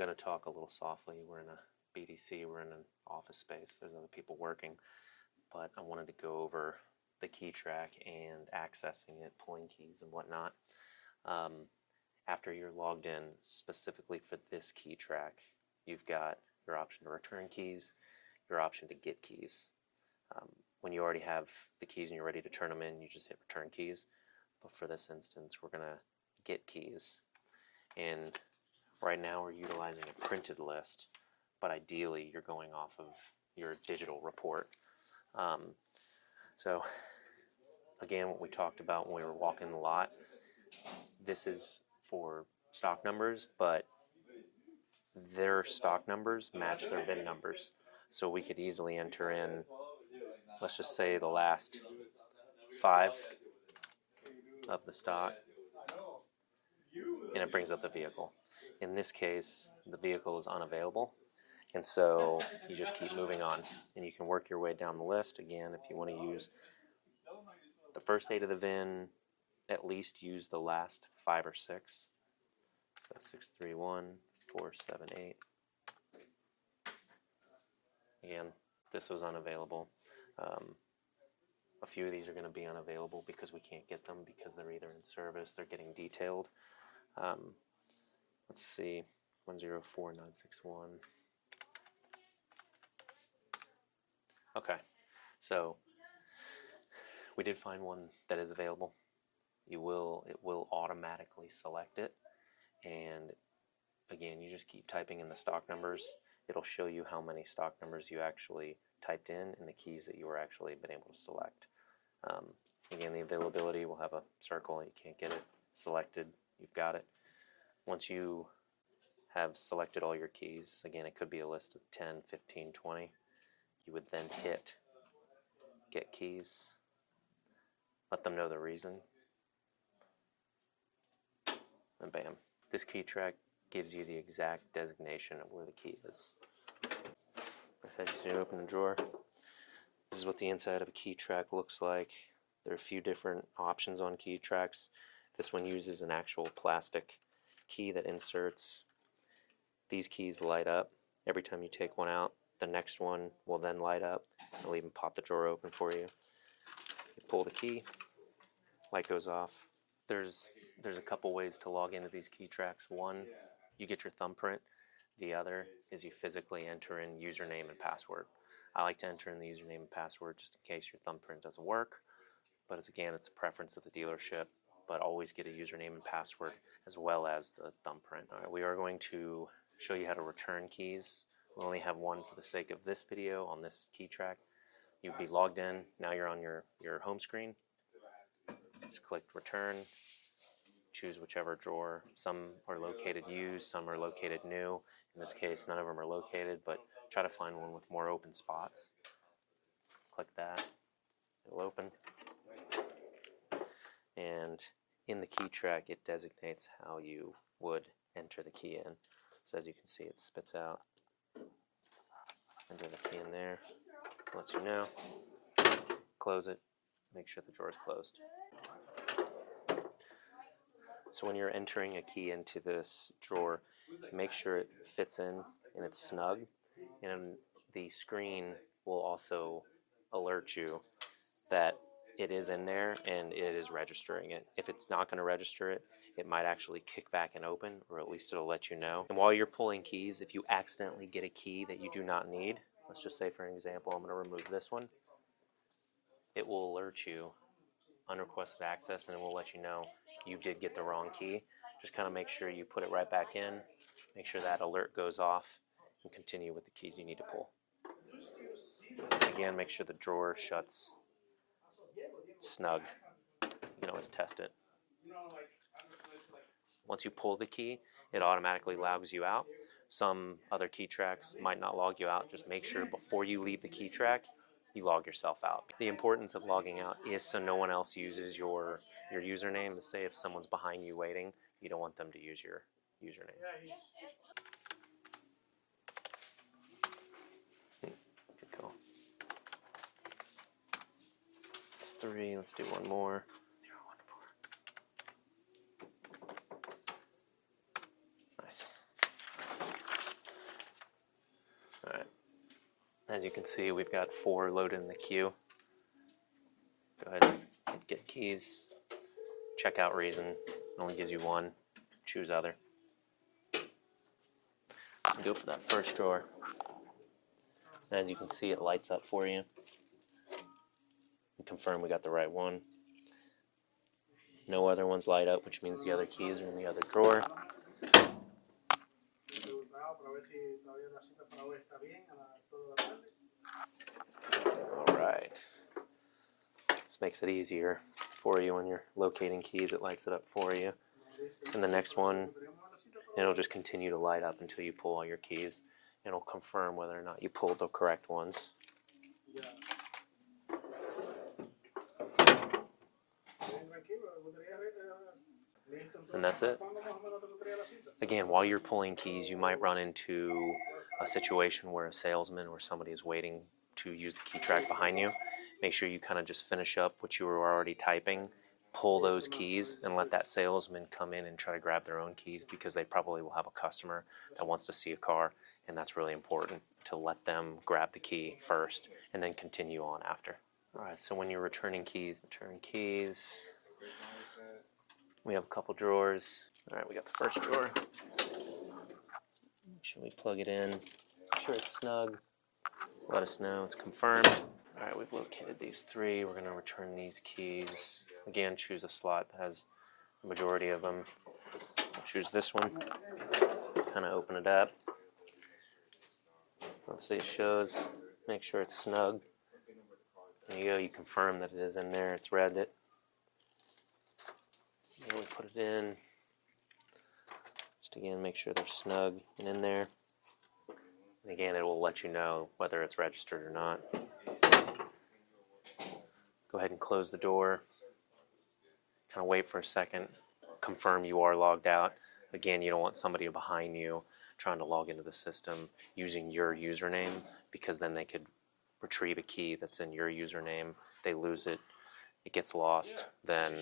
going to talk a little softly. We're in a BDC, we're in an office space, there's other people working, but I wanted to go over the key track and accessing it, pulling keys and whatnot. After you're logged in specifically for this key track, you've got your option to return keys, your option to get keys. When you already have the keys and you're ready to turn them in, you just hit return keys. But for this instance, we're going to get keys. And right now we're utilizing a printed list, but ideally you're going off of your digital report. So again, what we talked about when we were walking the lot, this is for stock numbers, but their stock numbers match their VIN numbers. So we could easily enter in, let's just say, the last 5 of the stock, and it brings up the vehicle. In this case, the vehicle is unavailable, and so you just keep moving on, and you can work your way down the list. Again, if you want to use the first 8 of the VIN, at least use the last 5 or 6. So 631, 478. Again, this was unavailable. A few of these are going to be unavailable because we can't get them because they're either in service, they're getting detailed. Let's see, 104961. Okay, so we did find one that is available. It will automatically select it, and again, you just keep typing in the stock numbers. It'll show you how many stock numbers you actually typed in and the keys that you were actually been able to select. Again, the availability will have a circle. You can't get it selected. You've got it. Once you have selected all your keys, again, it could be a list of 10, 15, 20. You would then hit get keys. Let them know the reason. And bam. This key track gives you the exact designation of where the key is. Like I said, you open the drawer. This is what the inside of a key track looks like. There are a few different options on key tracks. This one uses an actual plastic key that inserts. These keys light up every time you take one out. The next one will then light up. It'll even pop the drawer open for you. You pull the key, light goes off. There's a couple ways to log into these key tracks. One, you get your thumbprint. The other is you physically enter in username and password. I like to enter in the username and password just in case your thumbprint doesn't work. But again, it's a preference of the dealership. But always get a username and password as well as the thumbprint. All right, we are going to show you how to return keys. We only have one for the sake of this video on this key track. You'd be logged in. Now you're on your home screen. Just click return. Choose whichever drawer. Some are located used, some are located new. In this case, none of them are located, but try to find one with more open spots. Click that. It'll open. And in the key track, it designates how you would enter the key in. So as you can see, it spits out. Enter the key in there. Lets you know. Close it. Make sure the drawer is closed. So when you're entering a key into this drawer, make sure it fits in and it's snug. And the screen will also alert you that it is in there and it is registering it. If it's not going to register it, it might actually kick back and open, or at least it'll let you know. And while you're pulling keys, if you accidentally get a key that you do not need, let's just say for an example, I'm going to remove this one, it will alert you unrequested access, and it will let you know you did get the wrong key. Just kind of make sure you put it right back in, make sure that alert goes off, and continue with the keys you need to pull. Again, make sure the drawer shuts snug. You can always test it. Once you pull the key, it automatically logs you out. Some other key tracks might not log you out. Just make sure before you leave the key track, you log yourself out. The importance of logging out is so no one else uses your username. To say if someone's behind you waiting, you don't want them to use your username. Good call. It's 3. Let's do one more. Nice. As you can see, we've got 4 loaded in the queue. Go ahead and get keys. Checkout reason, it only gives you 1. Choose other. Go for that first drawer. As you can see, it lights up for you. And confirm we got the right one. No other ones light up, which means the other keys are in the other drawer. Alright. This makes it easier for you when you're locating keys. It lights it up for you. And the next one, it'll just continue to light up until you pull all your keys. It'll confirm whether or not you pulled the correct ones. And that's it. Again, while you're pulling keys, you might run into a situation where a salesman or somebody is waiting to use the key track behind you. Make sure you kind of just finish up what you were already typing, pull those keys, and let that salesman come in and try to grab their own keys, because they probably will have a customer that wants to see a car, and that's really important to let them grab the key first and then continue on after. Alright, so when you're returning keys, we have a couple drawers. Alright, we got the first drawer. Make sure we plug it in. Make sure it's snug. Let us know it's confirmed. Alright, we've located these 3. We're going to return these keys. Again, choose a slot that has the majority of them. I'll choose this one. Kind of open it up. Obviously it shows. Make sure it's snug. There you go. You confirm that it is in there. It's read it. And we put it in. Just again, make sure they're snug and in there. And again, it will let you know whether it's registered or not. Go ahead and close the door. Kind of wait for a second. Confirm you are logged out. Again, you don't want somebody behind you trying to log into the system using your username, because then they could retrieve a key that's in your username. They lose it, it gets lost, then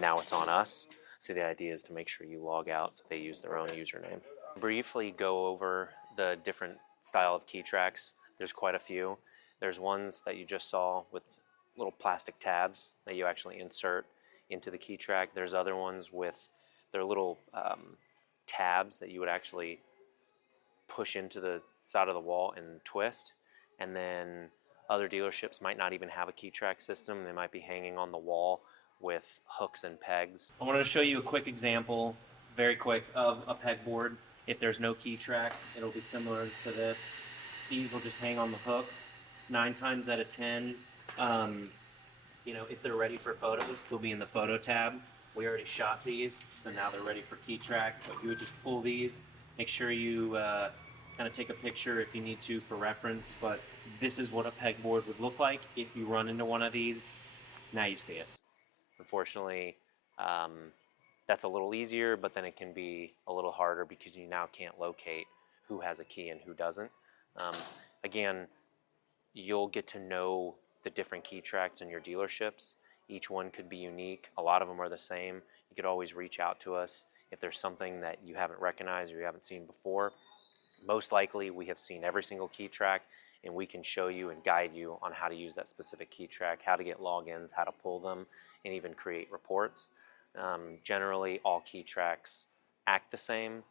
now it's on us. So the idea is to make sure you log out so they use their own username. Briefly go over the different style of key tracks. There's quite a few. There's ones that you just saw with little plastic tabs that you actually insert into the key track. There's other ones with their little tabs that you would actually push into the side of the wall and twist. And then other dealerships might not even have a key track system. They might be hanging on the wall with hooks and pegs. I wanted to show you a quick example, very quick, of a pegboard. If there's no key track, it'll be similar to this. These will just hang on the hooks. 9 times out of 10, if they're ready for photos, they'll be in the photo tab. We already shot these, so now they're ready for key track. But you would just pull these. Make sure you kind of take a picture if you need to for reference. But this is what a pegboard would look like if you run into one of these. Now you see it. Unfortunately, that's a little easier, but then it can be a little harder because you now can't locate who has a key and who doesn't. Again, you'll get to know the different key tracks in your dealerships. Each one could be unique. A lot of them are the same. You could always reach out to us if there's something that you haven't recognized or you haven't seen before. Most likely we have seen every single key track, and we can show you and guide you on how to use that specific key track, how to get logins, how to pull them, and even create reports. Generally, all key tracks act the same,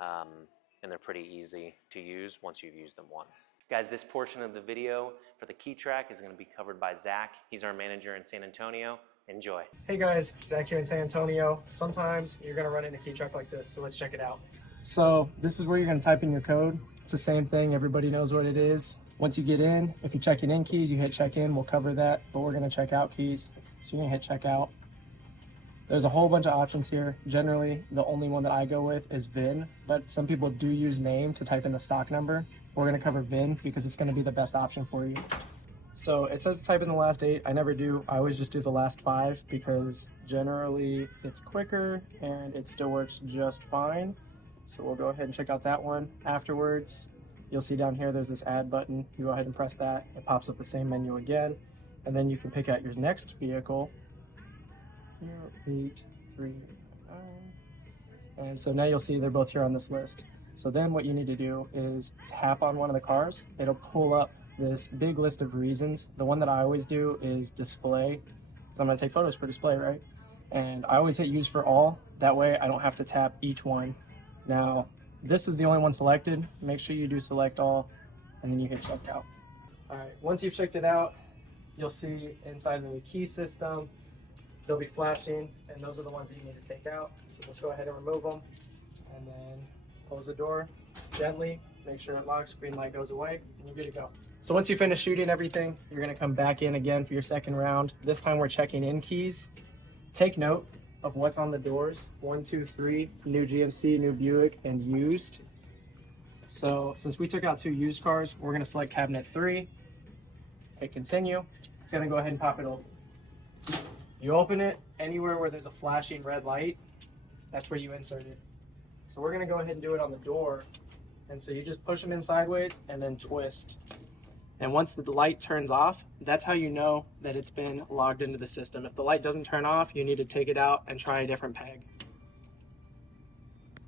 and they're pretty easy to use once you've used them once. Guys, this portion of the video for the key track is going to be covered by Zach. He's our manager in San Antonio. Enjoy. Hey guys, Zach here in San Antonio. Sometimes you're going to run into a key track like this, so let's check it out. So this is where you're going to type in your code. It's the same thing. Everybody knows what it is. Once you get in, if you're checking in keys, you hit check in. We'll cover that, but we're going to check out keys. So you're going to hit check out. There's a whole bunch of options here. Generally, the only one that I go with is VIN, but some people do use name to type in the stock number. We're going to cover VIN because it's going to be the best option for you. So it says to type in the last 8. I never do. I always just do the last 5 because generally it's quicker and it still works just fine. So we'll go ahead and check out that one. Afterwards, you'll see down here there's this add button. You go ahead and press that. It pops up the same menu again. And then you can pick out your next vehicle. 0839. And so now you'll see they're both here on this list. So then what you need to do is tap on one of the cars. It'll pull up this big list of reasons. The one that I always do is display, because I'm going to take photos for display, right? And I always hit use for all. That way I don't have to tap each one. Now, this is the only one selected. Make sure you do select all, and then you hit check out. All right, once you've checked it out, you'll see inside of the key system, they'll be flashing, and those are the ones that you need to take out. So let's go ahead and remove them, and then close the door gently, make sure it locks, green light goes away, and you're good to go. So once you finish shooting everything, you're gonna come back in again for your second round. This time we're checking in keys. Take note of what's on the doors. 1, 2, 3, new GMC, new Buick, and used. So since we took out 2 used cars, we're gonna select cabinet 3, hit continue. It's gonna go ahead and pop it open. You open it, anywhere where there's a flashing red light, that's where you insert it. So we're gonna go ahead and do it on the door. And so you just push them in sideways and then twist. And once the light turns off, that's how you know that it's been logged into the system. If the light doesn't turn off, you need to take it out and try a different peg.